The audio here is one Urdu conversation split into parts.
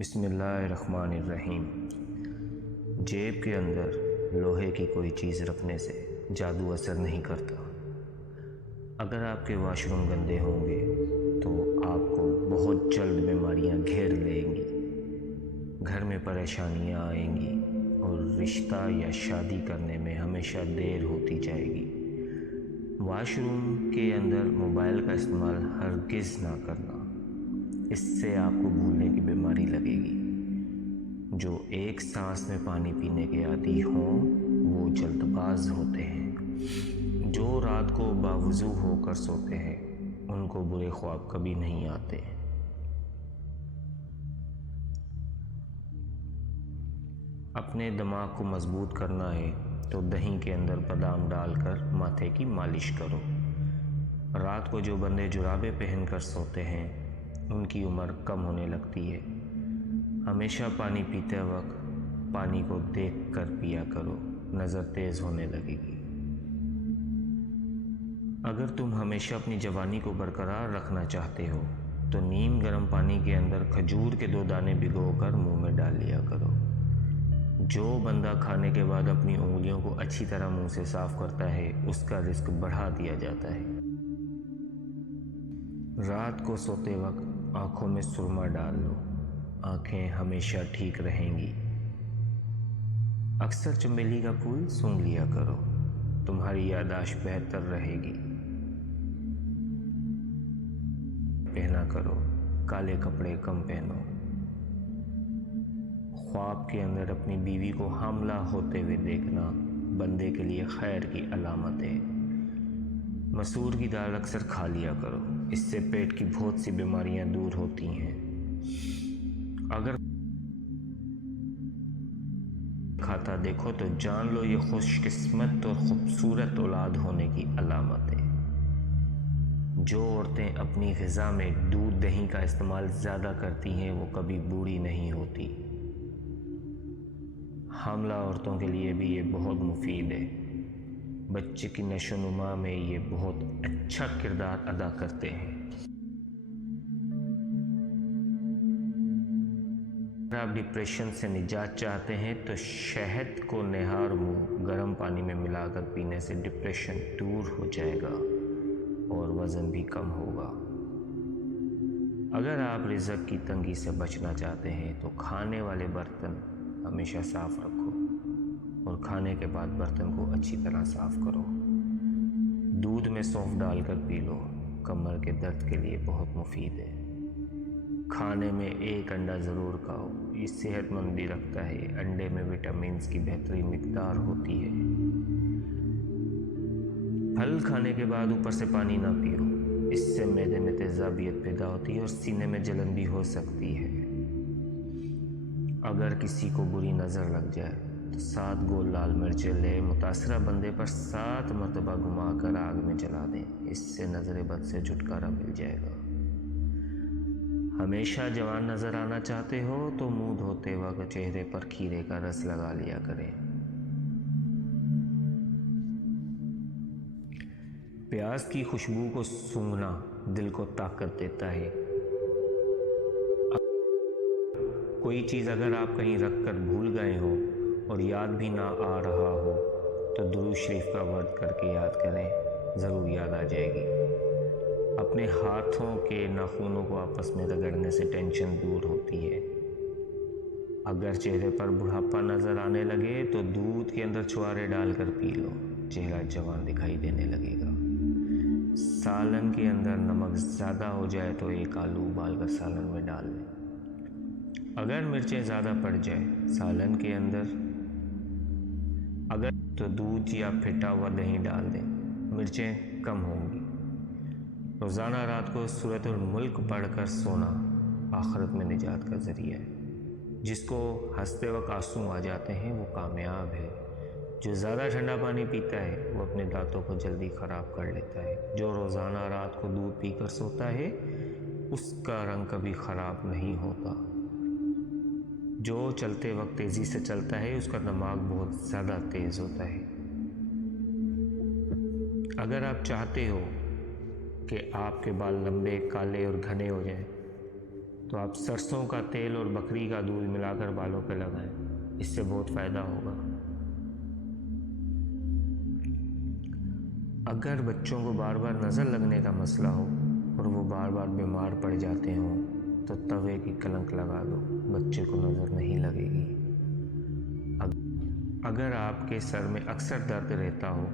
بسم اللہ الرحمن الرحیم۔ جیب کے اندر لوہے کی کوئی چیز رکھنے سے جادو اثر نہیں کرتا۔ اگر آپ کے واش روم گندے ہوں گے تو آپ کو بہت جلد بیماریاں گھیر لیں گی، گھر میں پریشانیاں آئیں گی اور رشتہ یا شادی کرنے میں ہمیشہ دیر ہوتی جائے گی۔ واش روم کے اندر موبائل کا استعمال ہرگز نہ کرنا، اس سے آپ کو بھولنے کی بیماری لگے گی۔ جو ایک سانس میں پانی پینے کے عادی ہوں وہ جلد باز ہوتے ہیں۔ جو رات کو باوضو ہو کر سوتے ہیں ان کو برے خواب کبھی نہیں آتے۔ اپنے دماغ کو مضبوط کرنا ہے تو دہی کے اندر بادام ڈال کر ماتھے کی مالش کرو۔ رات کو جو بندے جرابیں پہن کر سوتے ہیں ان کی عمر کم ہونے لگتی ہے۔ ہمیشہ پانی پیتے وقت پانی کو دیکھ کر پیا کرو، نظر تیز ہونے لگے گی۔ اگر تم ہمیشہ اپنی جوانی کو برقرار رکھنا چاہتے ہو تو نیم گرم پانی کے اندر کھجور کے 2 دانے بھگو کر منہ میں ڈال لیا کرو۔ جو بندہ کھانے کے بعد اپنی انگلیوں کو اچھی طرح منہ سے صاف کرتا ہے اس کا رزق بڑھا دیا جاتا ہے۔ رات کو سوتے وقت آنکھوں میں سرما ڈال لو، آنکھیں ہمیشہ ٹھیک رہیں گی۔ اکثر چمیلی کا پھول سونگھ لیا کرو، تمہاری یادداشت بہتر رہے گی۔ پہنا کرو، کالے کپڑے کم پہنو۔ خواب کے اندر اپنی بیوی کو حاملہ ہوتے ہوئے دیکھنا بندے کے لیے خیر کی علامت ہے۔ مسور کی دال اکثر کھا لیا کرو، اس سے پیٹ کی بہت سی بیماریاں دور ہوتی ہیں۔ اگر کھاتا دیکھو تو جان لو یہ خوش قسمت اور خوبصورت اولاد ہونے کی علامت ہے۔ جو عورتیں اپنی غذا میں دودھ دہی کا استعمال زیادہ کرتی ہیں وہ کبھی بوڑھی نہیں ہوتی۔ حاملہ عورتوں کے لیے بھی یہ بہت مفید ہے۔ بچے کی نشو و نما میں یہ بہت اچھا کردار ادا کرتے ہیں۔ اگر آپ ڈپریشن سے نجات چاہتے ہیں تو شہد کو نہار منہ گرم پانی میں ملا کر پینے سے ڈپریشن دور ہو جائے گا اور وزن بھی کم ہوگا۔ اگر آپ رزق کی تنگی سے بچنا چاہتے ہیں تو کھانے والے برتن ہمیشہ صاف رکھو اور کھانے کے بعد برتن کو اچھی طرح صاف کرو۔ دودھ میں سونف ڈال کر پی لو، کمر کے درد کے لیے بہت مفید ہے۔ کھانے میں 1 انڈا ضرور کھاؤ، یہ صحت مند بھی رکھتا ہے۔ انڈے میں وٹامنز کی بہترین مقدار ہوتی ہے۔ پھل کھانے کے بعد اوپر سے پانی نہ پیو، اس سے معدے میں تیزابیت پیدا ہوتی ہے اور سینے میں جلن بھی ہو سکتی ہے۔ اگر کسی کو بری نظر لگ جائے تو 7 گول لال مرچیں لے متاثرہ بندے پر 7 مرتبہ گھما کر آگ میں جلا دیں، اس سے نظر بد سے چھٹکارا مل جائے گا۔ ہمیشہ جوان نظر آنا چاہتے ہو تو منہ دھوتے وقت چہرے پر کھیرے کا رس لگا لیا کریں۔ پیاز کی خوشبو کو سونگھنا دل کو طاقت دیتا ہے۔ کوئی چیز اگر آپ کہیں رکھ کر بھول گئے ہو اور یاد بھی نہ آ رہا ہو تو درود شریف کا ورد کر کے یاد کریں، ضرور یاد آ جائے گی۔ اپنے ہاتھوں کے ناخنوں کو آپس میں رگڑنے سے ٹینشن دور ہوتی ہے۔ اگر چہرے پر بڑھاپا نظر آنے لگے تو دودھ کے اندر چھوارے ڈال کر پی لو، چہرہ جوان دکھائی دینے لگے گا۔ سالن کے اندر نمک زیادہ ہو جائے تو 1 آلو ابال کر سالن میں ڈال لیں۔ اگر مرچیں زیادہ پڑ جائے سالن کے اندر تو دودھ یا پھٹا ہوا دہی ڈال دیں، مرچیں کم ہوں گی۔ روزانہ رات کو سورۃ الملک پڑھ کر سونا آخرت میں نجات کا ذریعہ ہے۔ جس کو ہنستے وقت آنسو آ جاتے ہیں وہ کامیاب ہے۔ جو زیادہ ٹھنڈا پانی پیتا ہے وہ اپنے دانتوں کو جلدی خراب کر لیتا ہے۔ جو روزانہ رات کو دودھ پی کر سوتا ہے اس کا رنگ کبھی خراب نہیں ہوتا۔ جو چلتے وقت تیزی سے چلتا ہے اس کا دماغ بہت زیادہ تیز ہوتا ہے۔ اگر آپ چاہتے ہو کہ آپ کے بال لمبے، کالے اور گھنے ہو جائیں تو آپ سرسوں کا تیل اور بکری کا دودھ ملا کر بالوں پہ لگائیں، اس سے بہت فائدہ ہوگا۔ اگر بچوں کو بار بار نظر لگنے کا مسئلہ ہو اور وہ بار بار بیمار پڑ جاتے ہوں تو توے کی کلنک لگا دو، بچے کو نظر نہیں لگے گی۔ اگر آپ کے سر میں اکثر درد رہتا ہو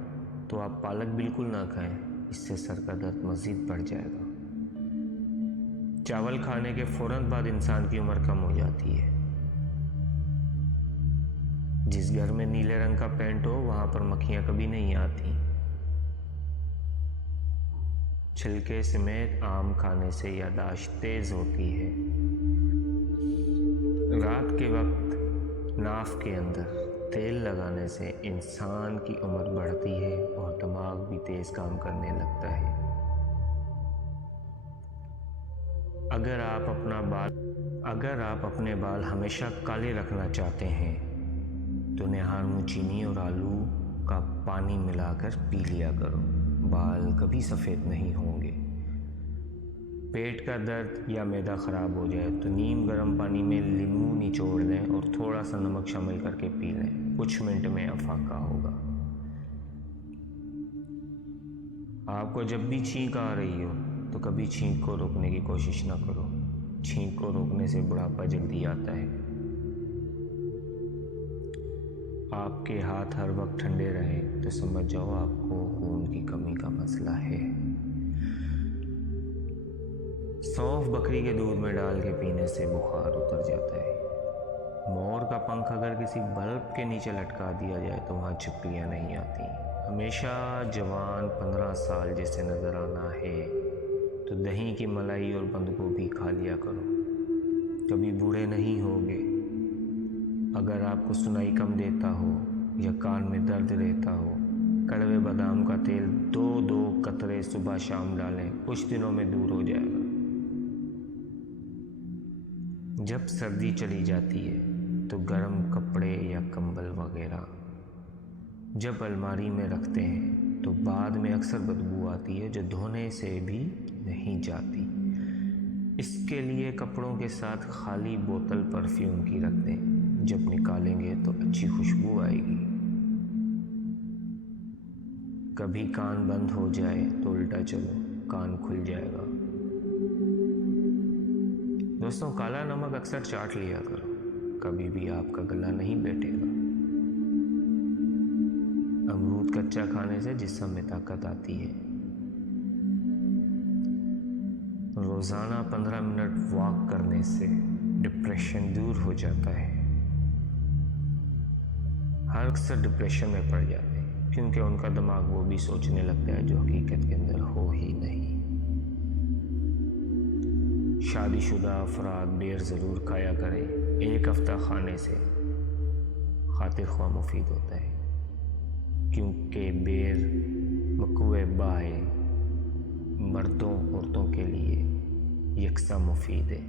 تو آپ پالک بالکل نہ کھائیں، اس سے سر کا درد مزید بڑھ جائے گا۔ چاول کھانے کے فوراً بعد انسان کی عمر کم ہو جاتی ہے۔ جس گھر میں نیلے رنگ کا پینٹ ہو وہاں پر مکھیاں کبھی نہیں آتی۔ چھلکے سمیت آم کھانے سے یادداشت تیز ہوتی ہے۔ رات کے وقت ناف کے اندر تیل لگانے سے انسان کی عمر بڑھتی ہے اور دماغ بھی تیز کام کرنے لگتا ہے۔ اگر آپ اپنے بال ہمیشہ کالے رکھنا چاہتے ہیں تو نہار منہ چینی اور آلو کا پانی ملا کر پی لیا کرو، بال کبھی سفید نہیں ہوں گے۔ پیٹ کا درد یا معدہ خراب ہو جائے تو نیم گرم پانی میں لیموں نچوڑ لیں اور تھوڑا سا نمک شامل کر کے پی لیں، کچھ منٹ میں افاقہ ہوگا۔ آپ کو جب بھی چھینک آ رہی ہو تو کبھی چھینک کو روکنے کی کوشش نہ کرو، چھینک کو روکنے سے بڑھاپا جلدی آتا ہے۔ آپ کے ہاتھ ہر وقت ٹھنڈے رہیں تو سمجھ جاؤ آپ کو خون کی کمی کا مسئلہ ہے۔ سونف بکری کے دودھ میں ڈال کے پینے سے بخار اتر جاتا ہے۔ مور کا پنکھ اگر کسی بلب کے نیچے لٹکا دیا جائے تو وہاں چھپکلیاں نہیں آتی۔ ہمیشہ جوان 15 سال جیسے نظر آنا ہے تو دہی کی ملائی اور بند گوبھی کھا لیا کرو، کبھی بوڑھے نہیں ہوگے۔ اگر آپ کو سنائی کم دیتا ہو یا کان میں درد رہتا ہو، کڑوے بادام کا تیل 2 قطرے صبح شام ڈالیں، کچھ دنوں میں دور ہو جائے گا۔ جب سردی چلی جاتی ہے تو گرم کپڑے یا کمبل وغیرہ جب الماری میں رکھتے ہیں تو بعد میں اکثر بدبو آتی ہے جو دھونے سے بھی نہیں جاتی۔ اس کے لیے کپڑوں کے ساتھ خالی بوتل پرفیوم کی رکھ دیں، جب نکالیں گے تو اچھی خوشبو آئے گی۔ کبھی کان بند ہو جائے تو الٹا چلو، کان کھل جائے گا۔ دوستوں، کالا نمک اکثر چاٹ لیا کرو، کبھی بھی آپ کا گلا نہیں بیٹھے گا۔ امرود کچا کھانے سے جسم میں طاقت آتی ہے۔ روزانہ 15 منٹ واک کرنے سے ڈپریشن دور ہو جاتا ہے۔ ہر اکثر ڈپریشن میں پڑ جاتے ہیں کیونکہ ان کا دماغ وہ بھی سوچنے لگتا ہے جو حقیقت کے اندر ہو ہی نہیں۔ شادی شدہ افراد بیر ضرور کھایا کریں، 1 ہفتہ کھانے سے خاطر خواہ مفید ہوتا ہے، کیونکہ بیر مکوے بائے مردوں عورتوں کے لیے یکساں مفید ہے۔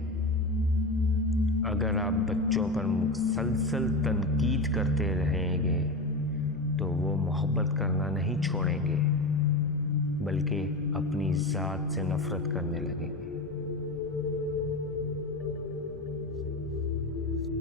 اگر آپ بچوں پر مسلسل تنقید کرتے رہیں گے تو وہ محبت کرنا نہیں چھوڑیں گے، بلکہ اپنی ذات سے نفرت کرنے لگیں گے۔